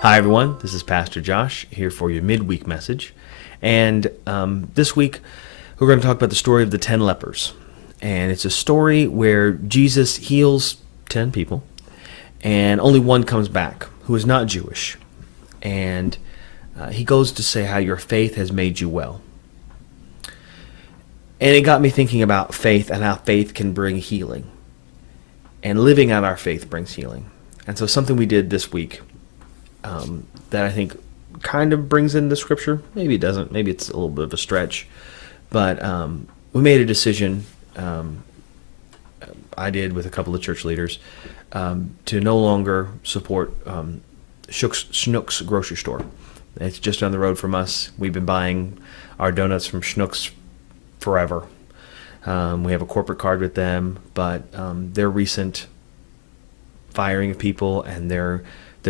Hi, everyone. This is Pastor Josh here for your midweek message. And this week, we're going to talk about the story of the 10 lepers. And it's a story where Jesus heals 10 people, and only one comes back who is not Jewish. And he goes to say how your faith has made you well. And it got me thinking about faith and how faith can bring healing. And living out our faith brings healing. And so something we did this week that I think kind of brings in the scripture. Maybe it doesn't. Maybe it's a little bit of a stretch. But we made a decision, I did with a couple of church leaders, to no longer support Schnucks grocery store. It's just down the road from us. We've been buying our donuts from Schnucks forever. We have a corporate card with them, but their recent firing of people and their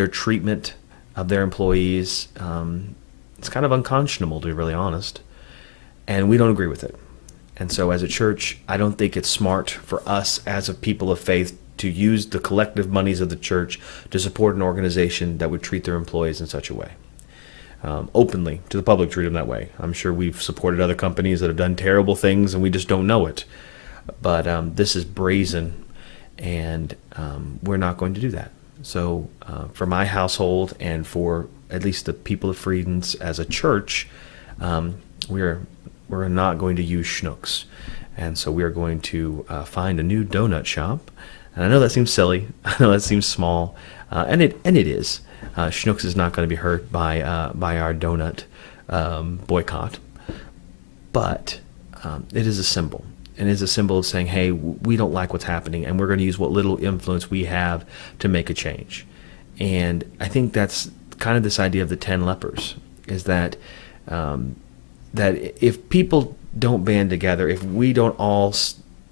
treatment of their employees, it's kind of unconscionable, to be really honest, and we don't agree with it. And so as a church, I don't think it's smart for us as a people of faith to use the collective monies of the church to support an organization that would treat their employees in such a way. Openly to the public, treat them that way. I'm sure we've supported other companies that have done terrible things and we just don't know it. But this is brazen, and we're not going to do that. So for my household and for at least the people of Friedens as a church, we're not going to use Schnucks. And so we are going to find a new donut shop. And I know that seems silly. I know that seems small. And it is. Schnucks is not going to be hurt by our donut boycott, but it is a symbol. And it is a symbol of saying, hey, we don't like what's happening, and we're going to use what little influence we have to make a change. And I think that's kind of this idea of the 10 lepers, is that that if people don't band together, if we don't all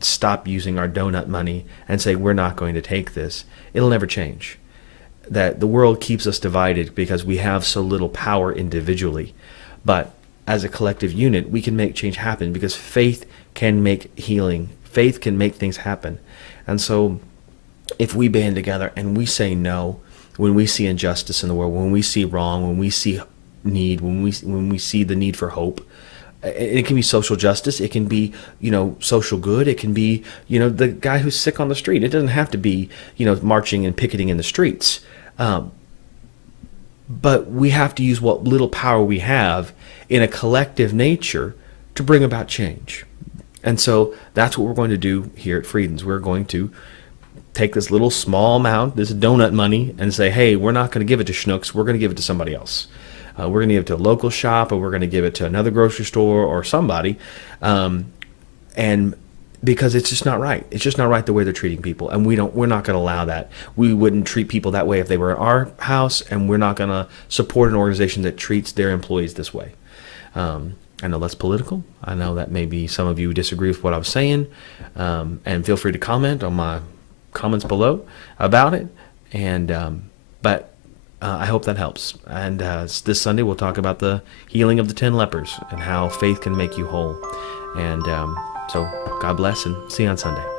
stop using our donut money and say we're not going to take this, it'll never change. That the world keeps us divided because we have so little power individually. But as a collective unit, we can make change happen because faith can make healing. Faith can make things happen. And so if we band together and we say no, when we see injustice in the world, when we see wrong, when we see need, when we see the need for hope, it can be social justice, it can be, social good, it can be, the guy who's sick on the street. It doesn't have to be, marching and picketing in the streets. But we have to use what little power we have in a collective nature to bring about change. And so that's what we're going to do here at Friedens. We're going to take this little small amount, this donut money, and say, hey, we're not going to give it to Schnucks, we're going to give it to somebody else. We're going to give it to a local shop, or we're going to give it to another grocery store or somebody. And because it's just not right. It's just not right the way they're treating people. And we're not going to allow that. We wouldn't treat people that way if they were in our house, and we're not going to support an organization that treats their employees this way. I know that's political. I know that maybe some of you disagree with what I was saying. And feel free to comment on my comments below about it. But I hope that helps. And this Sunday we'll talk about the healing of the 10 lepers and how faith can make you whole. And so God bless, and see you on Sunday.